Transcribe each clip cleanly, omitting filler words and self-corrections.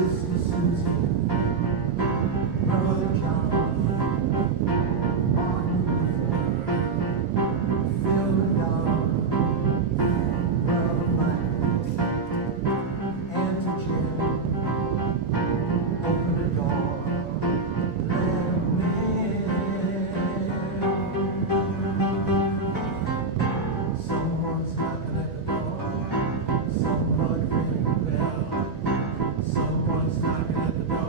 Sister Susan, Brother John, on the river, fill the dog, Brother Mike, Auntie Jim, open the door, let 'em in. Someone's knocking at the door, someone ringing the bell. Someone's knocking at the door.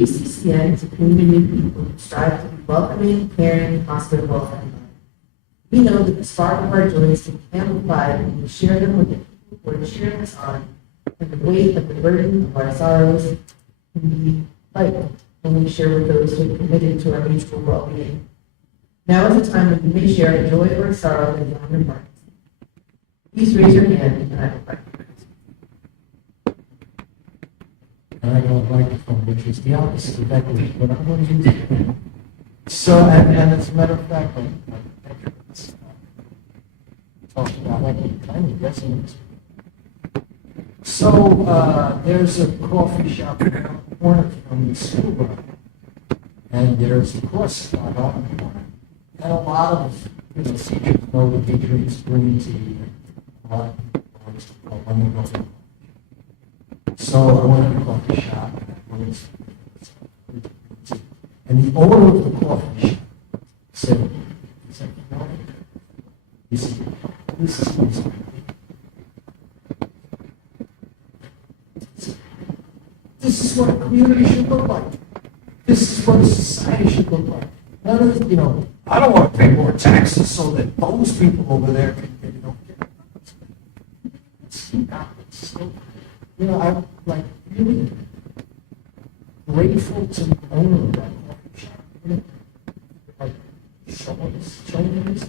UUCCN is a community of people who strive to be welcoming, caring, hospitable, and loving. We know that the spark of our joys can be amplified when we share them with the people who are cheering us on, and the weight of the burden of our sorrows can be lightened when we share with those who are committed to our mutual well-being. Now is the time when you may share a joy or a sorrow that is on your heart. Please raise your hand and I will recognize you. And I got a microphone, which is the opposite of equity, but I'm going to use it. So, and as a matter of fact, Talk about equity, kind of resonance. so there's a coffee shop around the corner from the school road. And there's a course on the corner. And a lot of, teachers know the Patriots green tea. A lot of people always go when they go to college. So I went to the coffee shop and I went to, and the owner of the coffee shop said, this is this is what a community should look like. This is what a society should look like. None of this, I don't want to pay more taxes so that those people over there can, get. I'm like really grateful to the owner of that coffee shop. Like, showing this.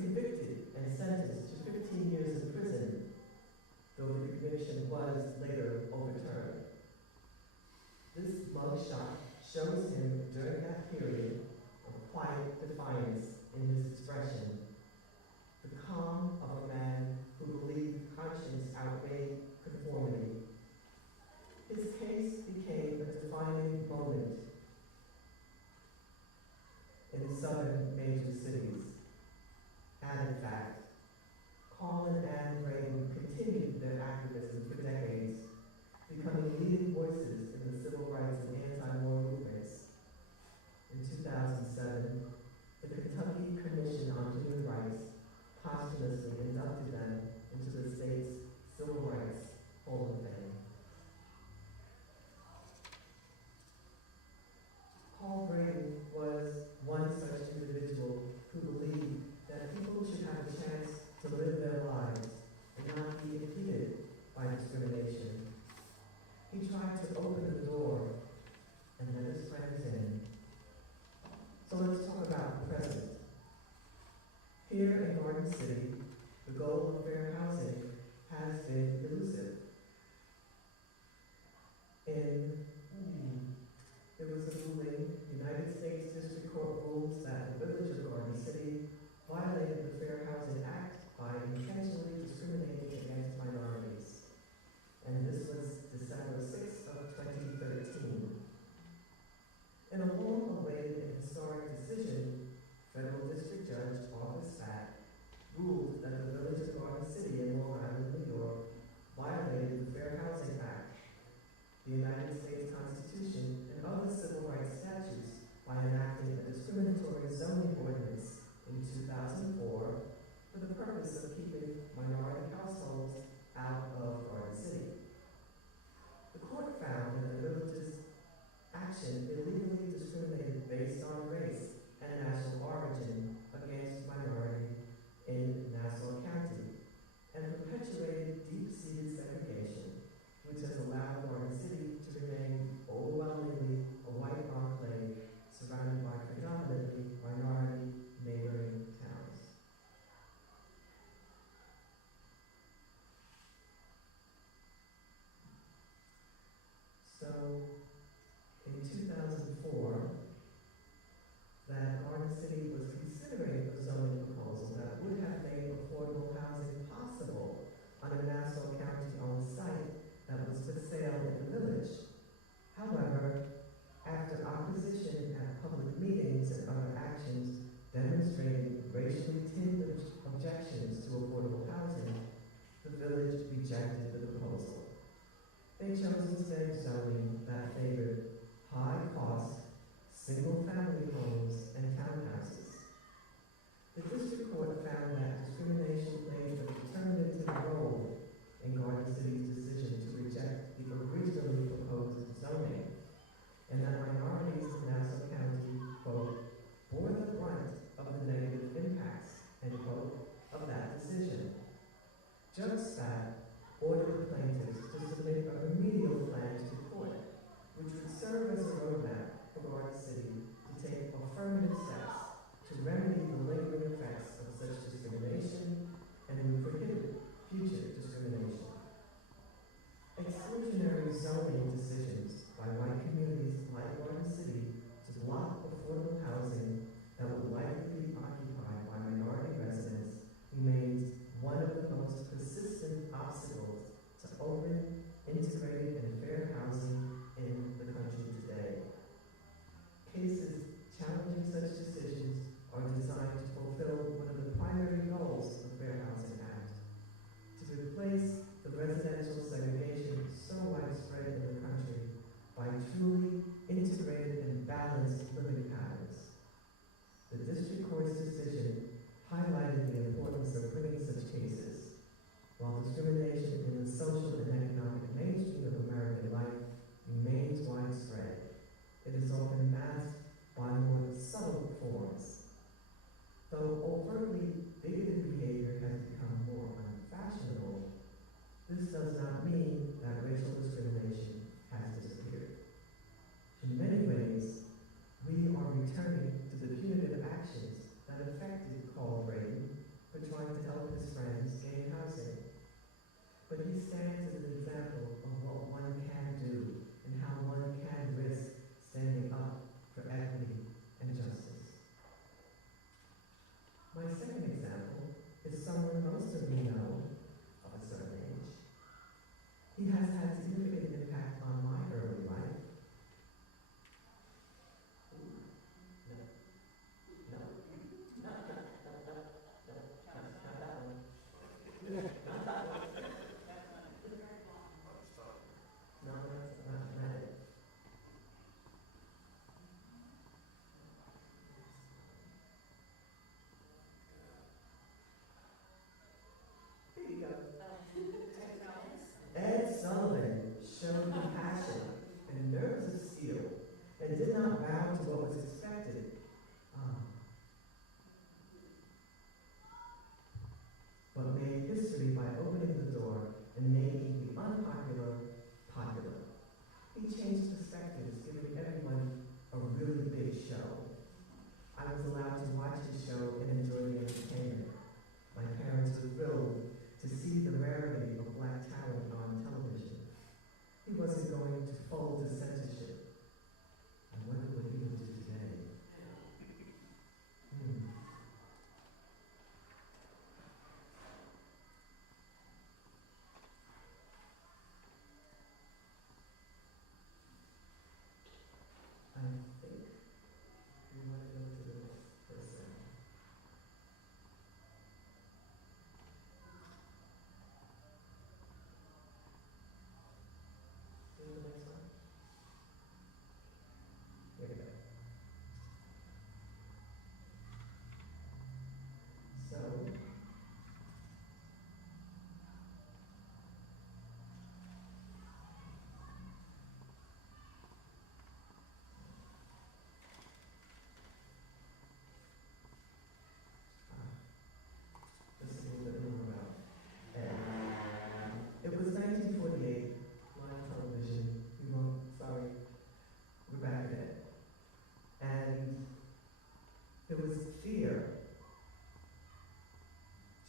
convicted and sentenced to 15 years in prison, though the conviction was later overturned. This mugshot shows him during that period of quiet defiance in his expression, the calm of a man who believed conscience outweighed conformity. His case became a defining moment in southern major cities. And in fact, Carl and Anne Reagan continued their activism for decades, becoming leading voices in the civil rights and anti-war movements. In 2007, the Kentucky Commission on Human Rights posthumously inducted them into the state's Civil Rights Hall of Fame. Paul Brayton was one such individual who believed that people should have a chance to live their lives and not be impeded by discrimination. He tried to open the door and let his friends in. So let's talk about the present. Here in Garden City, the goal of fair housing has been elusive. There was a ruling, United States District Court rules that the village of Garden City violated the Fair Housing Act by intentionally discriminating against minorities. And this was December 6th of 2013. In a long-awaited and historic decision, Federal District Judge Arthur Spatt ruled that the village of Garden City in Long Island, New York, violated the Fair Housing Act, the United States Constitution, and other civil rights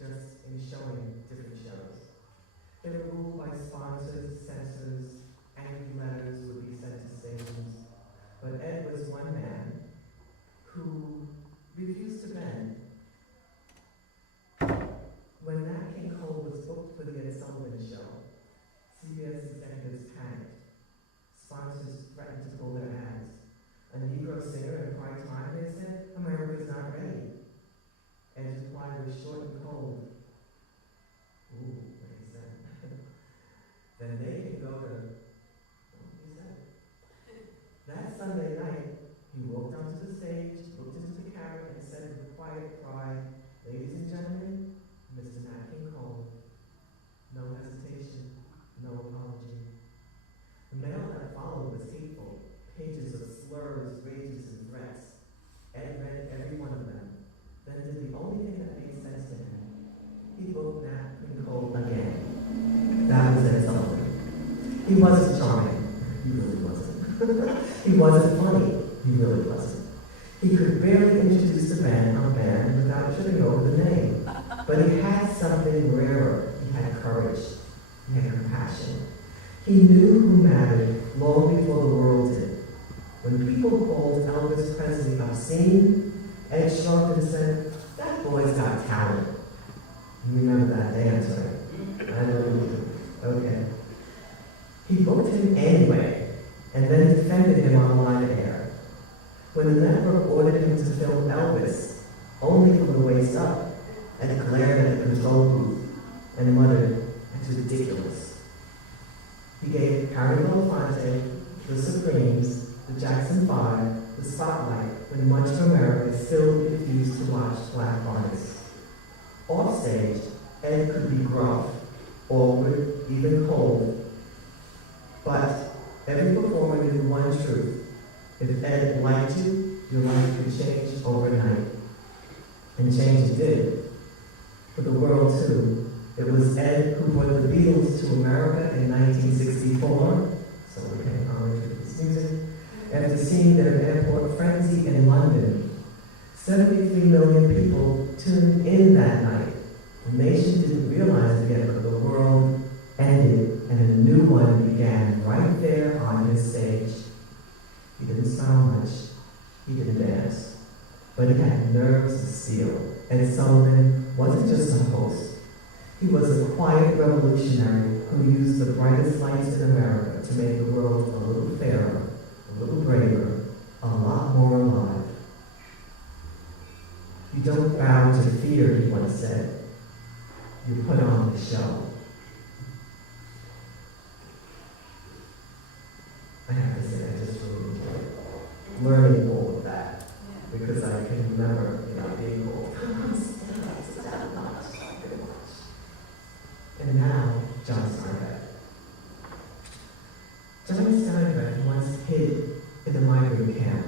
just in showing different shows. They were ruled by sponsors, censors, angry letters would be sent to stations. But Ed was one man who refused to bend. When Nat King Cole was booked for the Ed Sullivan Show, CBS executives panicked. Sponsors threatened to pull their ads. A Negro singer in prime time, they said, America's not ready. Ed's reply was short and cold. Ooh, what he said. Then they can go to, he said. That Sunday night, he walked onto the stage, looked into the camera, and said with a quiet cry, ladies and gentlemen, Mr. Nat King Cole. No hesitation, no apology. The mail that followed was hateful, pages of slurs, rages, and threats. Ed read every one of them, then did the only thing that made sense to him. He booked Nat King Cole again. That was Ed Sullivan. He wasn't charming. He really wasn't. He wasn't funny. He really wasn't. He could barely introduce a band without tripping over the name. But he had something rarer. He had courage. He had compassion. He knew who mattered long before the world did. When people called Elvis Presley obscene, Ed shrugged and said, that boy's got talent. You remember that dance, right? I know you do. Okay. He booked him anyway, and then defended him on the line of air. When the network ordered him to film Elvis, only from the waist up, Ed glared at the control booth and muttered, that's ridiculous. He gave Harry Belafonte, the Supremes, the Jackson 5, the spotlight when much of America still refused to watch black artists. Offstage, Ed could be gruff, awkward, even cold. But every performer knew one truth. If Ed liked you, your life could change overnight. And change it did. For the world, too. It was Ed who brought the Beatles to America in 1964, so we can homage to this music, after seeing their airport frenzy in London. 73 million people tuned in that night. The nation didn't realize it yet, but the world ended and a new one began right there on his stage. He didn't smile much, he didn't dance, but he had nerves of steel. Ed Sullivan wasn't just a host. He was a quiet revolutionary who used the brightest lights in America to make the world a little fairer, a little braver, a lot more alive. You don't bow to fear, he once said. You put on the show. I have to say, I just really enjoyed learning all of that because I can remember, being old. And now, John Steinbeck. John Steinbeck once hid in a migrant camp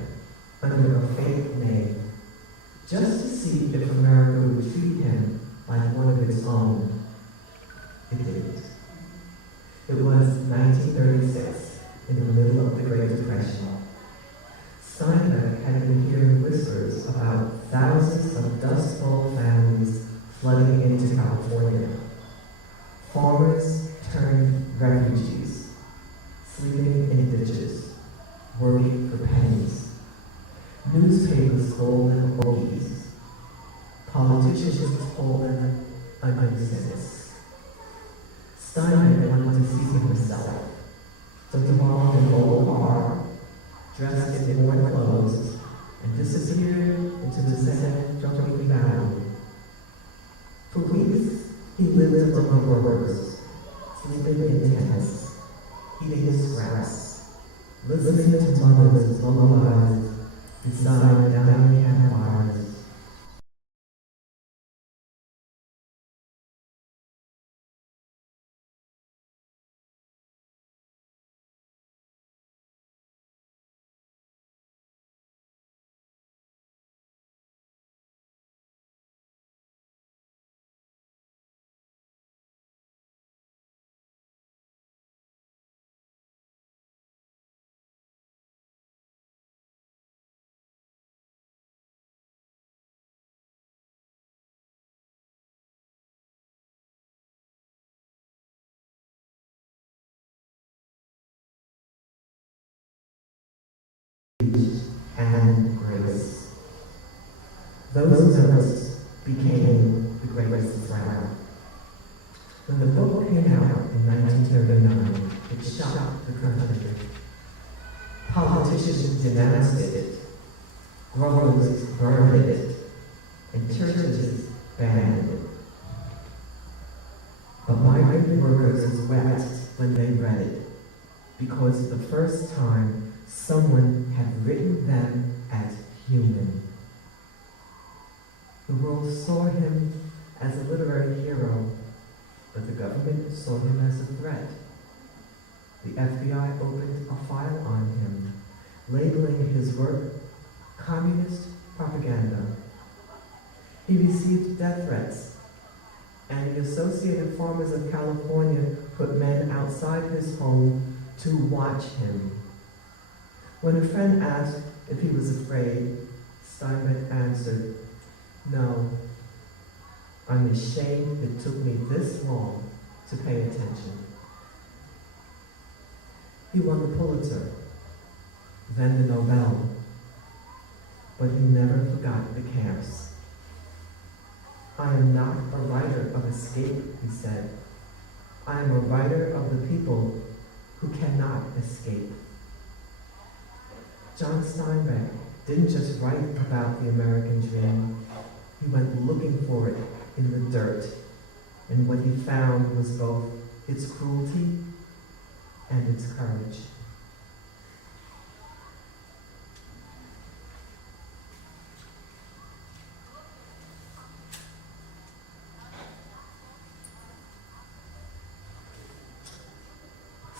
under a fake name, just to see if America would treat him like one of its own. It didn't. It was 1936, in the middle of the Great Depression. Steinbeck had been hearing whispers about thousands of Dust Bowl families flooding into California. Farmers turned refugees, sleeping in ditches, working for pennies. Newspapers called them bogies. Politicians called them a nuisance. Steinbeck wanted to see himself. Took them all in a gold car, dressed in worn clothes, and disappeared into the San Joaquin Valley. For weeks, he lived among workers, sleeping in tents, eating scraps, listening to mothers' lullabies beside dying campfires. workers' frown. When the book came out in 1939, it shocked the country. Politicians denounced it, growers burned it, and churches banned it. But migrant workers wept when they read it, because for the first time someone had written them as human. The world saw him as a literary hero, but the government saw him as a threat. The FBI opened a file on him, labeling his work communist propaganda. He received death threats, and the Associated Farmers of California put men outside his home to watch him. When a friend asked if he was afraid, Steinbeck answered, "No, I'm ashamed it took me this long to pay attention." He won the Pulitzer, then the Nobel, but he never forgot the camps. "I am not a writer of escape," he said. "I am a writer of the people who cannot escape." John Steinbeck didn't just write about the American dream. He went looking for it in the dirt, and what he found was both its cruelty and its courage.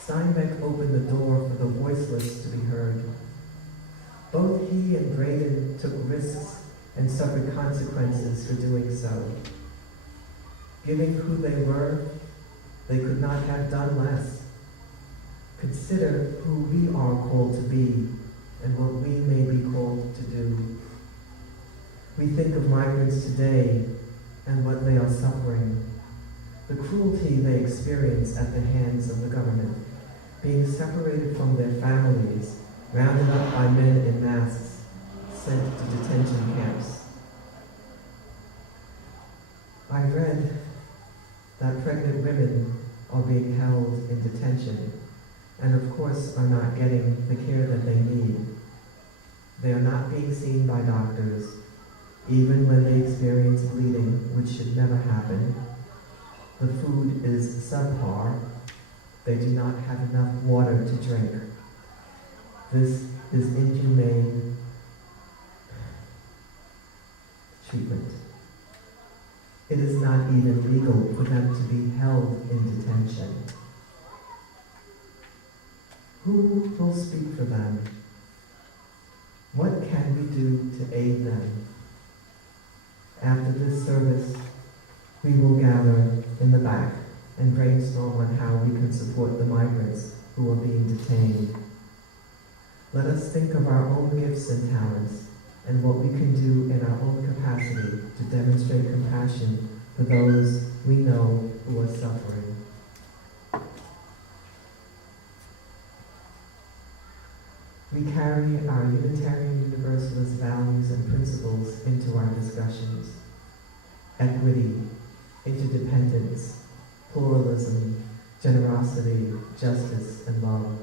Steinbeck opened the door for the voiceless to be heard. Both he and Braden took risks and suffered consequences for doing so. Given who they were, they could not have done less. Consider who we are called to be and what we may be called to do. We think of migrants today and what they are suffering, the cruelty they experience at the hands of the government, being separated from their families, rounded up by men in masks, sent to detention camps. I read that pregnant women are being held in detention and of course are not getting the care that they need. They are not being seen by doctors, even when they experience bleeding, which should never happen. The food is subpar. They do not have enough water to drink. This is inhumane treatment. It is not even legal for them to be held in detention. Who will speak for them? What can we do to aid them? After this service, we will gather in the back and brainstorm on how we can support the migrants who are being detained. Let us think of our own gifts and talents and what we can do in our own capacity to demonstrate compassion for those we know who are suffering. We carry our Unitarian Universalist values and principles into our discussions. Equity, interdependence, pluralism, generosity, justice, and love.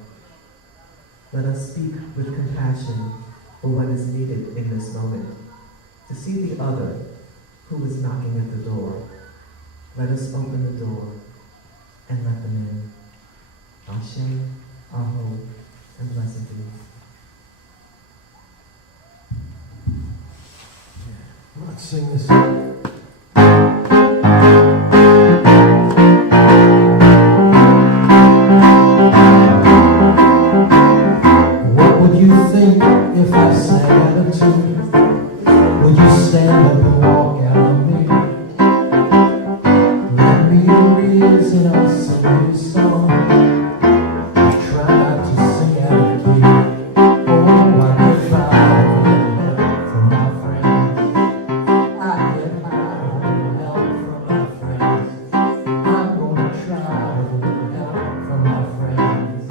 Let us speak with compassion for what is needed in this moment. To see the other who is knocking at the door. Let us open the door and let them in. Ashe, Aho, and blessed be. Let's sing this. What would you think if I sang out a tune? Would you stand up and walk out on me? Lend me your ears and I'll sing you a song. Try not to sing out of key. Oh, I could try to get help from my friends. I get high with a little help from my friends. I'm gonna try with a little help from my friends.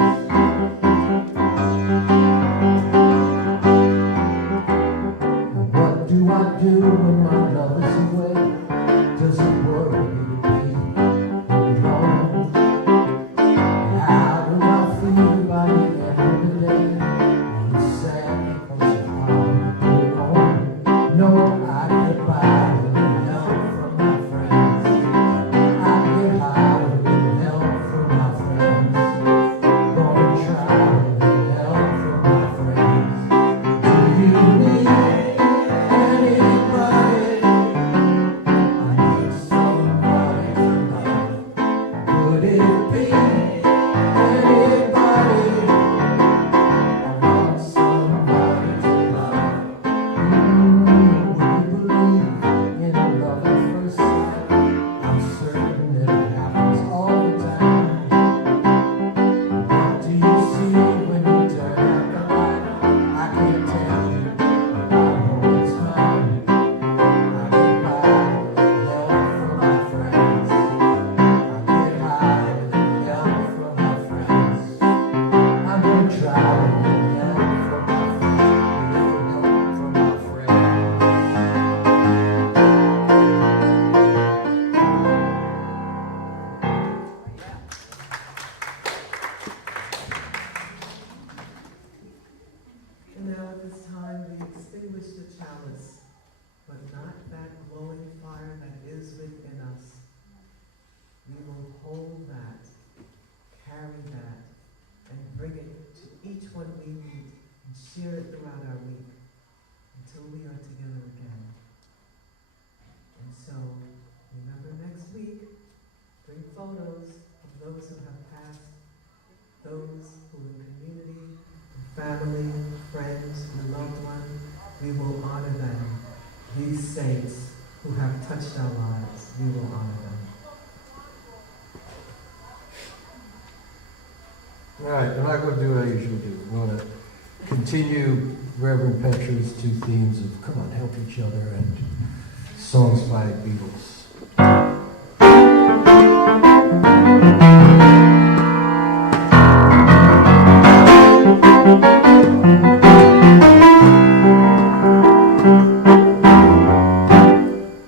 What do I do when my love is away? Does it work saints who have touched our lives, we will honor them. All right, we're not going to do what I usually do. We're going to continue Reverend Petra's two themes of come on, help each other, and songs by Beatles.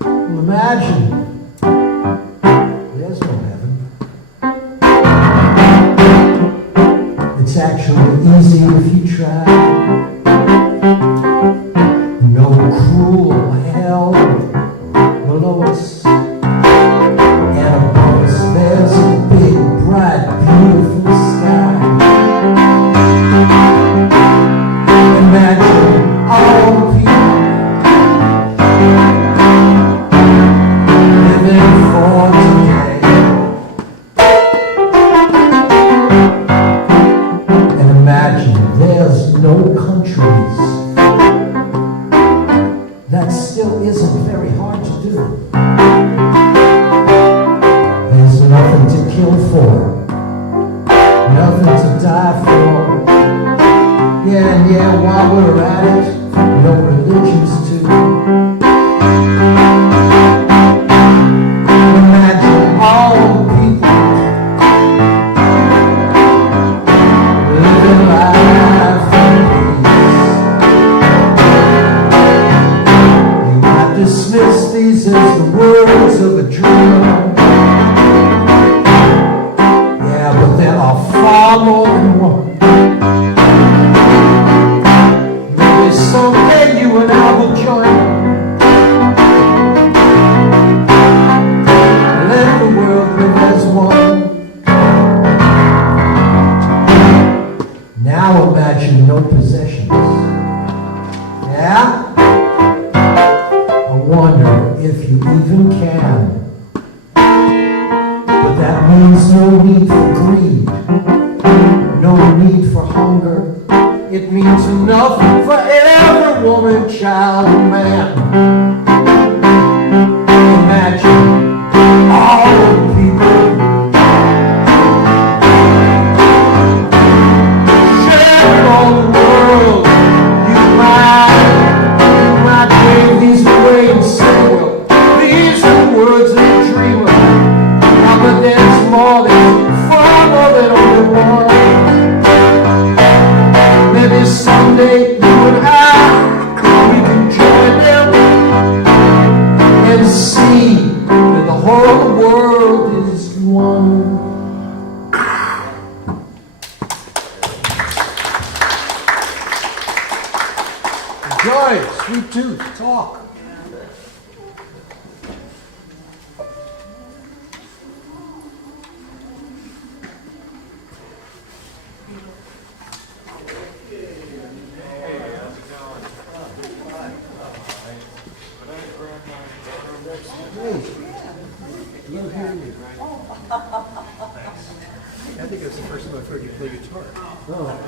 Well, imagine there's no heaven. It's actually easy if you try. No cruel hell below us. And above us there's a big, bright, beautiful sky. Imagine all people living for today. And imagine there's no countries. That still isn't very hard to do. There's nothing to kill for, nothing to die for. Yeah, and yeah, while we're at it, no religions too. Imagine all the people living life in peace. You might dismiss these as the words of a dreamer. Yeah, but there are far more than one. Maybe someday you and I will join. Let the world live as one. Now imagine no possessions. Yeah? I wonder if you even can. But that means no need for greed, no need for hunger. It means enough for every woman, child, and man. Imagine all the people sharing all the world. You might wave these away and say, well, these are the words of a dreamer. Ah, but there's more, there's far more than only one. Maybe someday you and I, we can join them and see that the whole world is one. Joy, sweet tooth, talk. I think it was the first time I've heard you play guitar. Oh.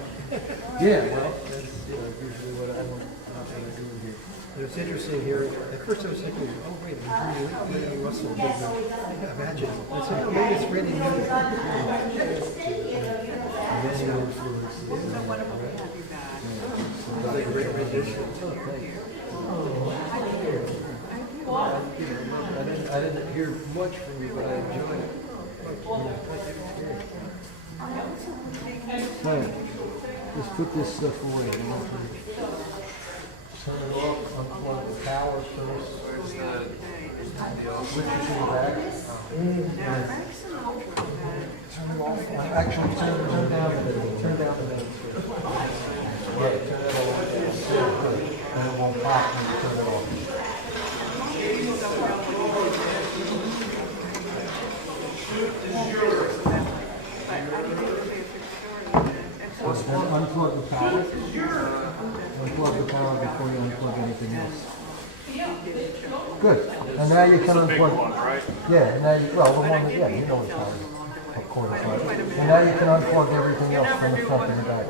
Yeah, well, that's usually what I'm doing here. And it's interesting here. At first I was thinking, oh wait, Randy Russell did the Imagine. I said, hey, it's Randy Newman. Many influences. It was a great rendition. I didn't hear much from you, but I enjoyed it. Hey, let's put this stuff away. Turn it off, unplug the power first. Switch it to the back. Turn it off. Actually, turn down the main switch. Right, turn it all off. And it won't pop when you turn it off. Then unplug the power. Unplug the power before you unplug anything else. Good. And now you can unplug. Yeah, and now you, well, the one that, yeah, you know what power is. Of course. And now you can unplug everything else from the front and the back.